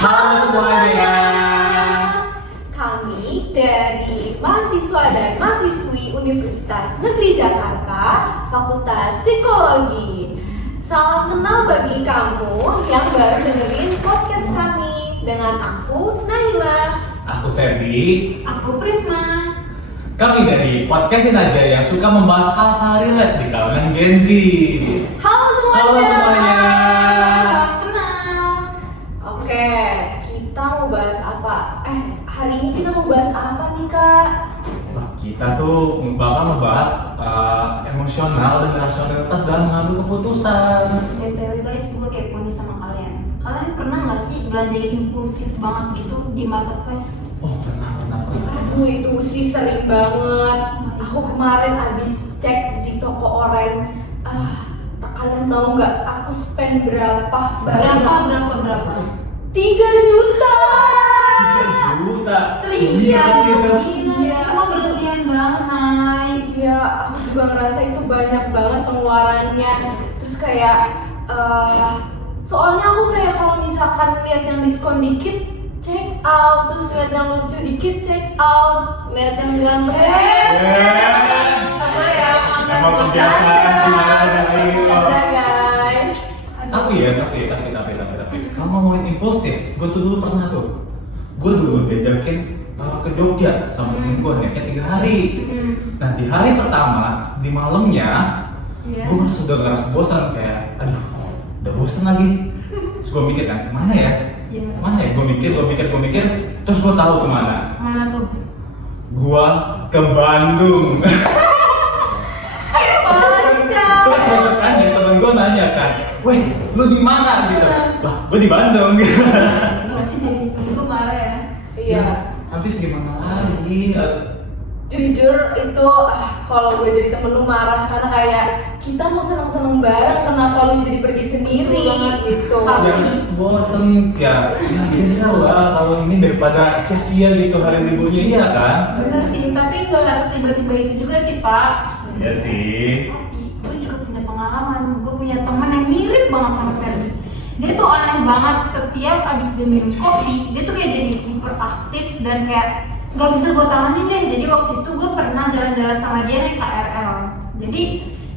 Halo semuanya. Kami dari mahasiswa dan mahasiswi Universitas Negeri Jakarta, Fakultas Psikologi. Salam kenal bagi kamu yang baru dengerin podcast kami. Dengan aku, Naila. Aku Ferdi. Aku Prisma. Kami dari podcastin aja yang suka membahas hal-hal relate di kalangan Gen Z. Halo semuanya. Halo semuanya. Salam kenal. Oke, kita mau bahas apa? Hari ini kita mau bahas apa nih, Kak? Wah, kita tuh bakal membahas emosional dan rasionalitas dalam mengambil keputusan. BTW guys, gue kepo nih sama kalian. Kalian pernah nggak sih belanja impulsif banget gitu di marketplace? Oh, pernah. Aduh, itu sih sering banget. Aku kemarin habis cek di toko oren. Kalian tahu nggak? Aku spend berapa? Berapa? 3 juta. 3 juta. Serius Iya, ya? sih, itu. Gila, cuma berlebihan banget, Nay. Iya, aku juga ngerasa itu banyak banget pengeluarannya. Terus kayak, soalnya aku kayak kalau misalkan lihat yang diskon dikit, check out. Terus lihat yang lucu dikit, check out. Lihat yang ganteng. Nggak boleh ya, Emang penjelasan sih ada Bercanda, guys. Tapi kalau ngomongin impulsif, gue tuh dulu pernah tuh. Gue dulu diajakin ke Jogja sama temen gue nih, kayak 3 hari. Nah, di hari pertama, di malamnya, gue sudah ngerasa bosan kayak, aduh, udah bosan lagi. Terus gue mikir kan, kemana ya? Kemana ya? Gue mikir, terus gue tahu kemana. Mana tuh? Gue ke Bandung. Terus besokannya temen gue nanya kan, weh, lu di mana gitu? Lah, gue di Bandung. Gue sih jadi temen lu marah ya. Iya. Habis gimana lagi? Jujur itu kalau gue jadi temen lu marah karena kayak kita mau seneng-seneng bareng, kenapa lu jadi pergi sendiri gitu. Ya, bosen ya biasa lah kalau ini daripada sia-sia gitu hari liburnya, iya kan? Bener sih, tapi nggak tiba-tiba itu juga sih, Pak. Iya sih. Tapi gue juga punya pengalaman. Gue punya teman yang mirip banget sama Ferdi. Dia tuh aneh banget, setiap abis dia minum kopi, dia tuh kayak jadi hiperaktif dan kayak nggak bisa gue tanganin deh. Jadi waktu itu gue pernah jalan-jalan sama dia naik KRL. Jadi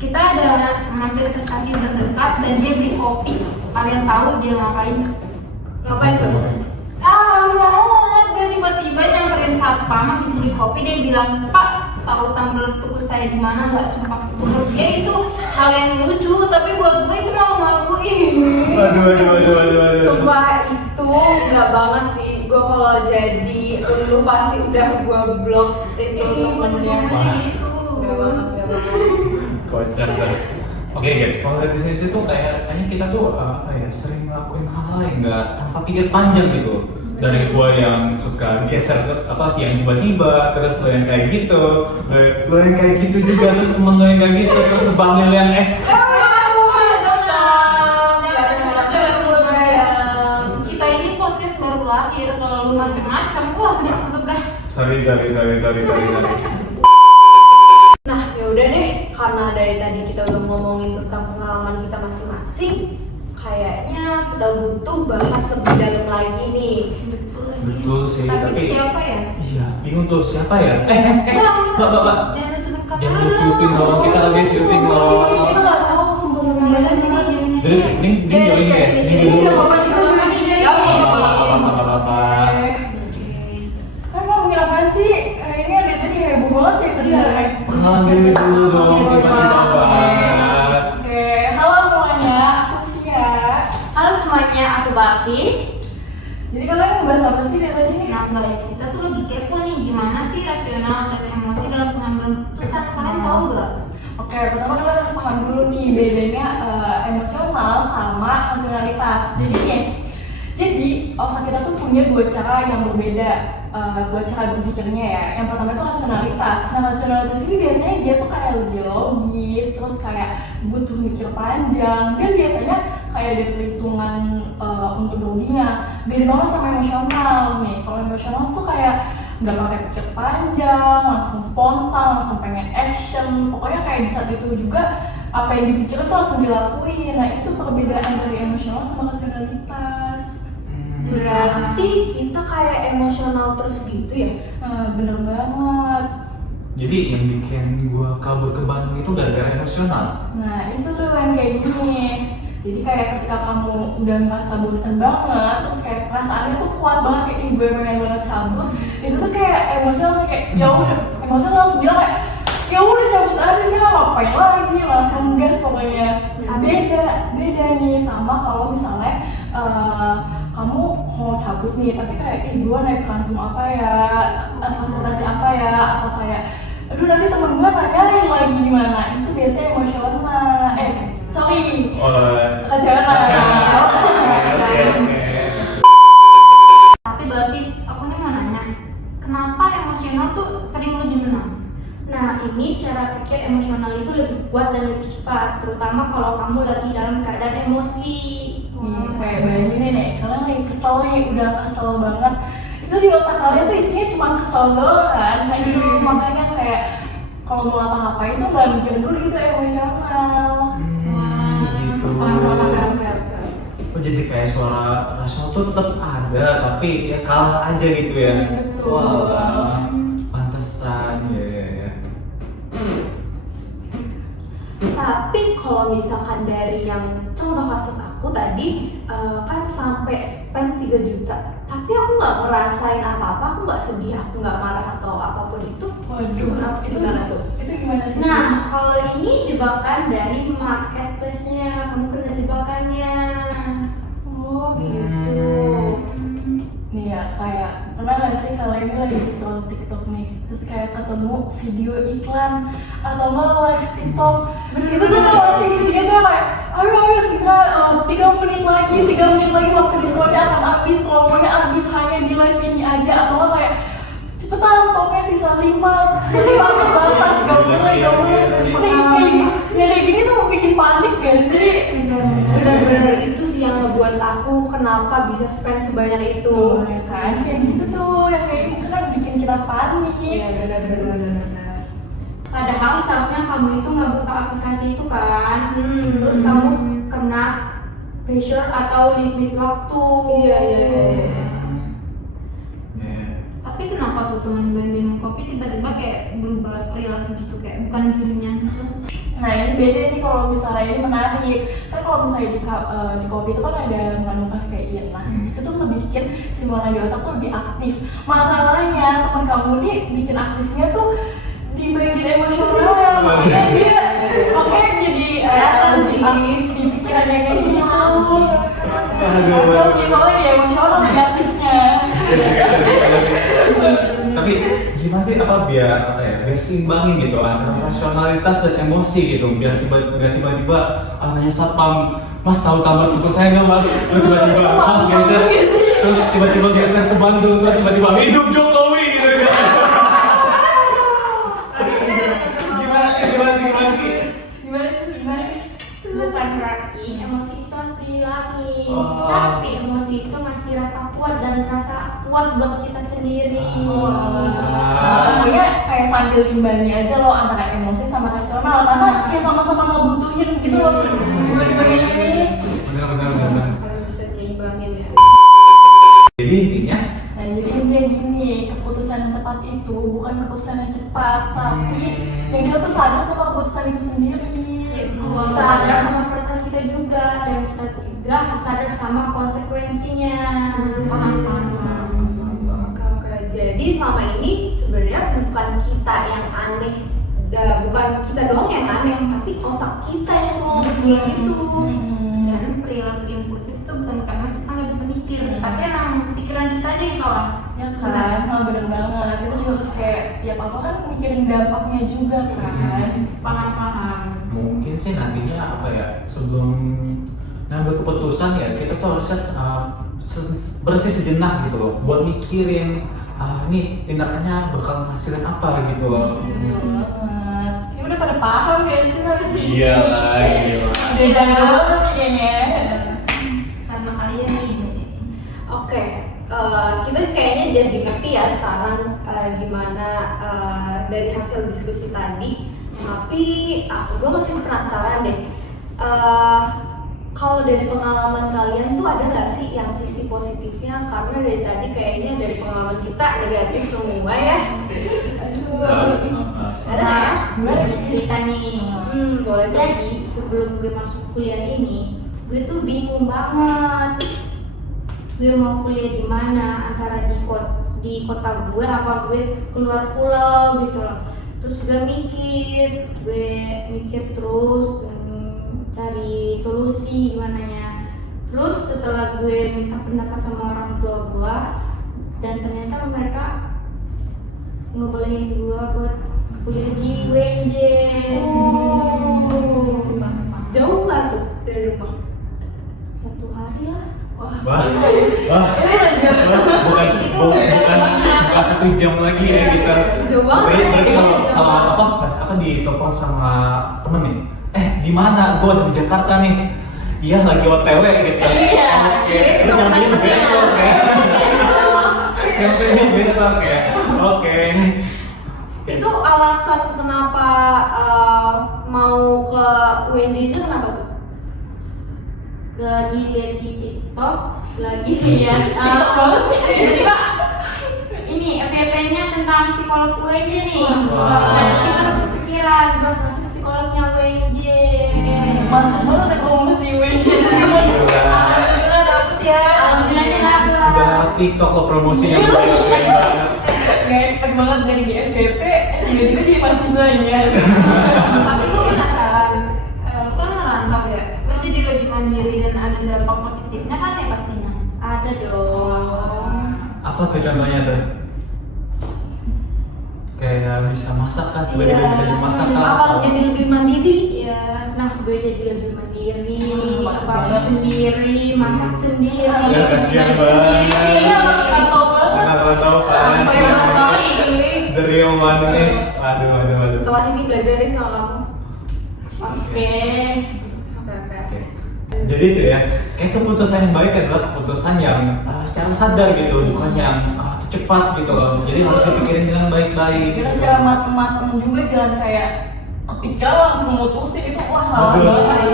kita ada mampir ke stasiun terdekat dan dia beli kopi. Kalian tahu dia ngapain? Ngapain tuh? Malu banget. Dia tiba-tiba nyamperin satpam habis beli kopi, dia bilang, "Pak, tahu tumbler tuku saya di mana nggak?" Sumpah, menurut dia itu hal yang lucu, tapi buat gue itu malu-maluin. Aduh. Sumpah itu nggak banget sih. Gue kalau jadi lu pasti udah gue blok itu temennya. Nggak banget. Kocak dah. Oke guys, kalau dari sini tuh kayaknya kita tuh sering ngelakuin hal-hal yang nggak tanpa pikir panjang gitu. Dari gua yang suka geser yang tiba-tiba, terus lo yang kayak gitu, lo yang kayak gitu juga, terus temen lo yang kayak gitu, terus sebanil yang Kita ini podcast baru lahir, kalau lu macem-macem, wah udah tutup dah. Sorry. Nah, ya udah deh, karena dari tadi kita udah ngomongin tentang pengalaman kita masing-masing, kayaknya kita butuh bahas lebih dalam lagi nih. Betul sih, tapi siapa ya? iya, bingung tuh siapa ya? Bapak. Jangan tutupin kamera Jangan ditutupin dong, kita lagi syuting dong. Kita nggak tahu sumber Nggak ada sini, jaminnya. Jadi, ini join ya? Ini dulu. Apa-apa. Kan ngomongin apaan sih? Ini ada tadi heboh banget ya kerjaan. Perkenalan diri dulu dong, tiba-tiba banget. Oke, halo semuanya, aku Tia. Halo semuanya, aku Balkis. Jadi kalian ngebahas apa sih dari tadi nih? Nah guys, kita tuh lagi kepo nih, gimana sih rasional dan emosi dalam pengambilan keputusan. Kalian tahu gak? Oke, pertama kita harus paham dulu nih bedanya emosional sama rasionalitas. Jadi otak kita tuh punya 2 cara yang berbeda, 2 cara berpikirnya ya. Yang pertama itu rasionalitas. Nah, rasionalitas ini biasanya dia tuh kayak lebih logis, terus kayak butuh mikir panjang, dan biasanya kayak ada perhitungan untuk ruginya. Beda banget sama emosional nih. Kalau emosional tuh kayak nggak pakai pikir panjang, langsung spontan, langsung pengen action. Pokoknya kayak di saat itu juga apa yang dipikirin tuh langsung dilakuin. Nah, itu perbedaan dari emosional sama rasionalitas. Benar. berarti kita kayak emosional terus gitu ya? Bener banget. Jadi yang bikin gue kabur ke Bandung itu gara-gara emosional. Nah itu tuh yang kayak gini. Jadi kayak ketika kamu udah ngerasa bosan banget, terus kayak perasaannya tuh kuat banget kayak ih gue pengen banget cabut. Itu tuh kayak emosional kayak ya udah, emosional langsung bilang kayak ya udah cabut aja sih, ngapain lagi, langsung gas pokoknya. Beda nih sama kalau misalnya kamu mau cabut nih tapi kayak ih gue naik transum apa ya, transportasi apa ya, atau kayak aduh nanti temen gue nanyain lagi gimana, itu biasanya emosional. Sorry, rasional. Oke. Tapi berarti aku nih mau nanya, kenapa emosional tuh sering lebih menang? Nah, ini cara pikir emosional itu lebih kuat dan lebih cepat, terutama kalau kamu lagi dalam keadaan emosi. Nih, kayak bayangin nih, kalian lagi kesel nih, udah kesel banget. Itu di otak kalian tuh isinya cuma kesel doang kan. Nah itu makanya kayak kalau mau ngapa-ngapain tuh nggak mikir dulu gitu emosional. Gitu. Oh jadi kayak suara rasional tuh tetap ada, tapi ya kalah aja gitu ya. Betul. Wah, pantesan ya. Tapi kalau misalkan dari yang contoh kasus aku tadi kan sampai spend 3 juta, tapi aku nggak ngerasain apa-apa, aku nggak sedih, aku nggak marah atau apapun itu. Waduh, itu gimana tuh? Itu gimana sih? Nah, kalau ini jebakan dari marketplace-nya, kamu kena jebakannya. Oh gitu. Nih ya, kayak pernah nggak sih kalian ini lagi scroll TikTok nih, terus kayak ketemu video iklan atau nggak live TikTok, itu tuh masih isinya tuh kayak ayo segera 3 menit lagi waktu diskonnya akan habis, promonya habis, hanya di live ini aja, atau nggak kayak cepetan stoknya sisa 5 terbatas, gak boleh kayak gini tuh bikin panik gak sih? Bener-bener itu sih yang ngebuat aku kenapa bisa spend sebanyak itu. Ya kan, kayak gitu tuh, yang kayak gitu kan bikin kita panik. Iya bener. Padahal seharusnya kamu itu nggak buka aplikasi itu kan, terus kamu kena pressure atau limit waktu. Iya. Tapi kenapa tuh teman gue minum kopi tiba-tiba kayak berubah perilaku gitu, kayak bukan dirinya gitu? Nah ini beda nih kalau misalnya ini menarik. Kan kalau misalnya di kopi itu kan ada mengandung kafein. Nah itu tuh ngebikin stimulan di otak tuh lebih aktif. Masalahnya teman kamu nih bikin aktifnya tuh di bagian emosionalnya. Makanya jadi Kelihatan sih. aktif di pikirannya kayak gini. Kacau sih soalnya di emosional di aktifnya. Tapi gimana sih biar seimbangin gitu antara rasionalitas dan emosi gitu, biar tiba-tiba nanya satpam, Mas tahu kamar tuku saya nggak Mas? Terus tiba-tiba Mas geser, terus tiba-tiba geser ke Bandung, terus tiba-tiba hidup Jokowi gitu. Gimana sih? Bukan berarti emosi itu harus dihilangin, Oh. tapi emosi itu ngasih rasa kuat dan rasa puas buat kita sendiri. Pokoknya kayak sambil imbangi aja loh antara emosi sama rasional, karena ya sama-sama ngebutuhin gitu loh dua-dua ini. Benar. Kalau bisa nyimbangin ya. Jadi intinya Nah jadi intinya gini, keputusan yang tepat itu bukan keputusan yang cepat, tapi yang kita tuh sadar sama keputusan itu sendiri. Sadar sama perasaan kita juga, dan kita juga harus sadar sama konsekuensinya. Oke. Jadi selama ini sebenarnya bukan kita yang aneh, bukan kita doang yang aneh, tapi otak kita yang semua bilang itu. Dan perilaku impulsif itu bukan karena kita nggak bisa mikir, tapi emang pikiran kita aja yang kalah. Ya kan, bener banget. Kita juga harus kayak tiap apa kan mikirin dampaknya juga kan. Paham. mungkin sih nantinya sebelum ngambil keputusan ya kita tuh harusnya berhenti sejenak gitu loh buat mikirin ini tindakannya bakal menghasilkan apa gitu loh. Betul banget. Ini udah pada paham gak sih dari sini? Iya lah. Udah jago banget nih kayaknya. Karena kalian nih. Oke, kita kayaknya jadi ngerti ya sekarang gimana dari hasil diskusi tadi. Tapi gue masih penasaran deh. kalau dari pengalaman kalian tuh ada nggak sih yang sisi positifnya? Karena dari tadi kayaknya dari pengalaman kita negatif semua ya. Ada nggak ya? Gue ada cerita nih. Boleh Jadi sebelum gue masuk kuliah ini, gue tuh bingung banget. Gue mau kuliah di mana, antara di kota gue apa gue keluar pulau gitu loh. Terus gue mikir terus cari solusi gimana ya. Terus setelah gue minta pendapat sama orang tua gue, dan ternyata mereka ngebolehin gue buat kuliah di UNJ. Jauh nggak tuh dari rumah? 1 hari lah. Wah, bukan 1 jam lagi ya kita. Jauh banget. Berarti kalau apa pas apa ditelepon sama temen nih, di mana? Gue ada di Jakarta nih. Iya lagi OTW gitu. Iya. Oke. Terus nyampein besok ya. Nyampein besok ya. Oke. Itu alasan kenapa mau ke UNJ itu kenapa tuh? Lagi lihat di TikTok, lagi lihat tiba-tiba ini FYP-nya tentang psikolog UNJ nih. Wah. Jadi kita berpikiran buat masuk ke psikolognya UNJ. Mantap banget ya promosi UNJ. Alhamdulillah dapet ya. Alhamdulillahnya dapet. Udah TikTok lo promosinya keren banget. Gak expect banget dari di FVP, tiba-tiba jadi mahasiswanya. Tapi gue penasaran, kan ngerantau ya, lo jadi lebih mandiri dan ada dampak positifnya kan ya pastinya. Ada dong. Apa tuh contohnya tuh? Kayak bisa masak kan, tiba-tiba bisa dimasak kan? Apa lo jadi lebih mandiri? Iya, nah gue jadi lebih mandiri, Mantap apa banget. sendiri, masak sendiri, Ya, kasihan belajar banget. Iya, atau banget. Anak rantau kan? Hebat banget sih. The real one nih. Waduh. Setelah ini belajar deh sama kamu. Oke. Oke. Jadi itu ya, kayak keputusan yang baik adalah keputusan yang secara sadar gitu, bukan yang cepat gitu loh. Jadi harus dipikirin dengan baik-baik. Kita gitu. secara mateng-mateng juga, jangan kayak kepikiran langsung mutusin itu wah salah Aduh. banget.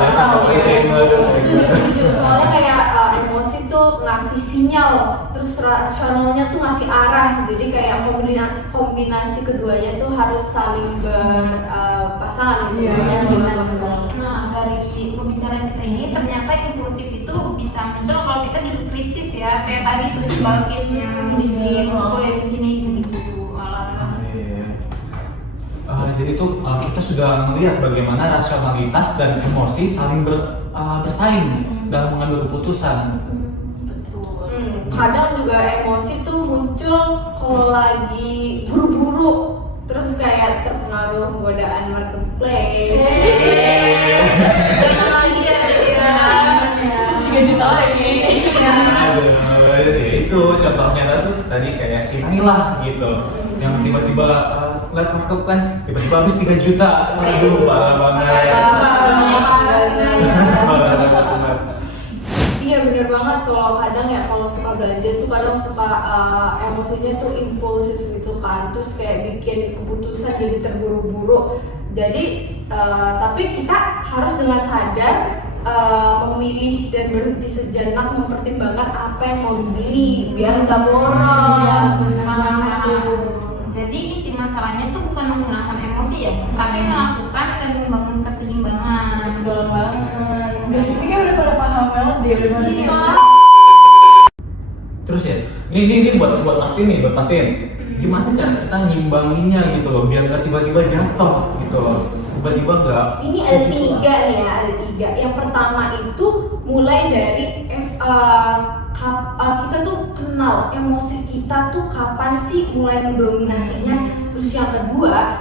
Langsung mutusin, waduh. Setuju. Soalnya kayak emosi tuh ngasih sinyal, terus rasionalnya tuh ngasih arah. Jadi kayak kombinasi keduanya tuh harus saling berpasangan. Iya, benar. Nah, dari pembicaraan kita ini ternyata impulsif itu bisa muncul kalau kita juga kritis ya, kayak tadi tuh si Balkisnya izin kuliah di sini gitu. Alah. Iya. Jadi tuh kita sudah melihat bagaimana rasionalitas dan emosi saling bersaing dalam mengambil keputusan. Betul. Kadang juga emosi tuh muncul kalau lagi buru-buru, terus kayak terpengaruh godaan marketplace. Jangan lagi ya. 3 juta lagi. Aduh, itu contohnya tadi kayak si Naila gitu, yang tiba-tiba lihat marketplace, tiba-tiba habis 3 juta. Aduh, parah banget. Parah banget. Iya bener banget, kalau kadang ya kalau suka belanja tuh kadang suka emosinya tuh impulsif gitu kan, terus kayak bikin keputusan jadi terburu-buru. Jadi tapi kita harus dengan sadar memilih dan berhenti sejenak mempertimbangkan apa yang mau dibeli biar nggak boros. Jadi inti masalahnya tuh bukan menggunakan emosi ya, tapi melakukan dan membangun keseimbangan. Betul banget. Dari sini kan udah pada paham banget deh, udah pada Iya. bisa. Terus ya, ini buat pastiin. Gimana sih cara kita ngimbanginnya gitu loh, biar nggak tiba-tiba jatuh gitu loh. Tiba-tiba nggak. Ini ada 3 nih ya, ada 3. Yang pertama itu mulai dari kita tuh kenal emosi kita tuh kapan sih mulai mendominasinya. Terus yang kedua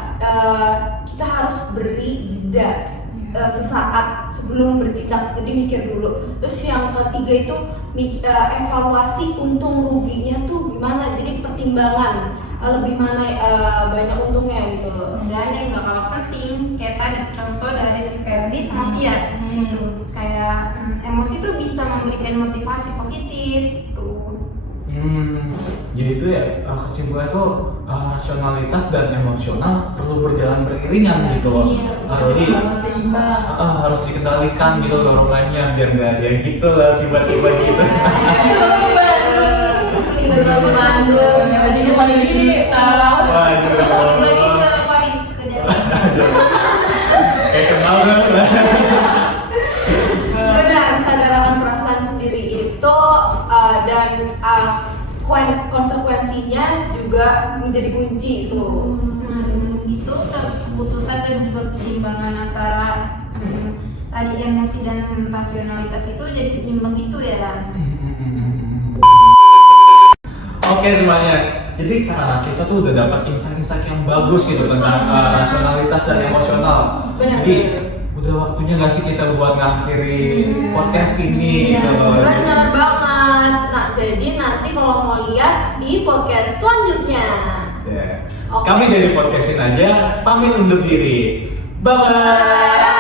kita harus beri jeda sesaat sebelum bertindak, jadi mikir dulu. Terus yang ketiga itu evaluasi untung ruginya tuh gimana, jadi pertimbangan lebih mana banyak untungnya gitu loh. Dan yang gak kalah penting, kayak tadi contoh dari si Ferdi sama Fiat gitu. Kayak emosi tuh bisa memberikan motivasi positif tuh. Jadi itu ya kesimpulannya tuh rasionalitas dan emosional perlu berjalan beriringan gitu loh. Iya. Jadi Sangat seimbang. harus dikendalikan gitu orang lainnya biar nggak ya gitu lah tiba-tiba gitu. Jadi kembali lagi Waduh. Balik lagi ke Paris ke Jakarta. Kayak kenal kan? Benar, sadar akan perasaan sendiri itu dan konsekuensinya juga menjadi kunci itu. Nah, dengan begitu keputusan dan juga keseimbangan antara tadi emosi dan rasionalitas itu jadi seimbang itu ya. Oke semuanya, jadi karena kita tuh udah dapat insight-insight yang bagus gitu tentang rasionalitas dan emosional. Benar. Jadi udah waktunya nggak sih kita buat ngakhiri podcast ini gitu loh. Benar banget. Nah, jadi nanti kalau mau lihat di podcast selanjutnya. Ya. Oke. Kami dari podcastin aja pamit undur diri. Bye bye.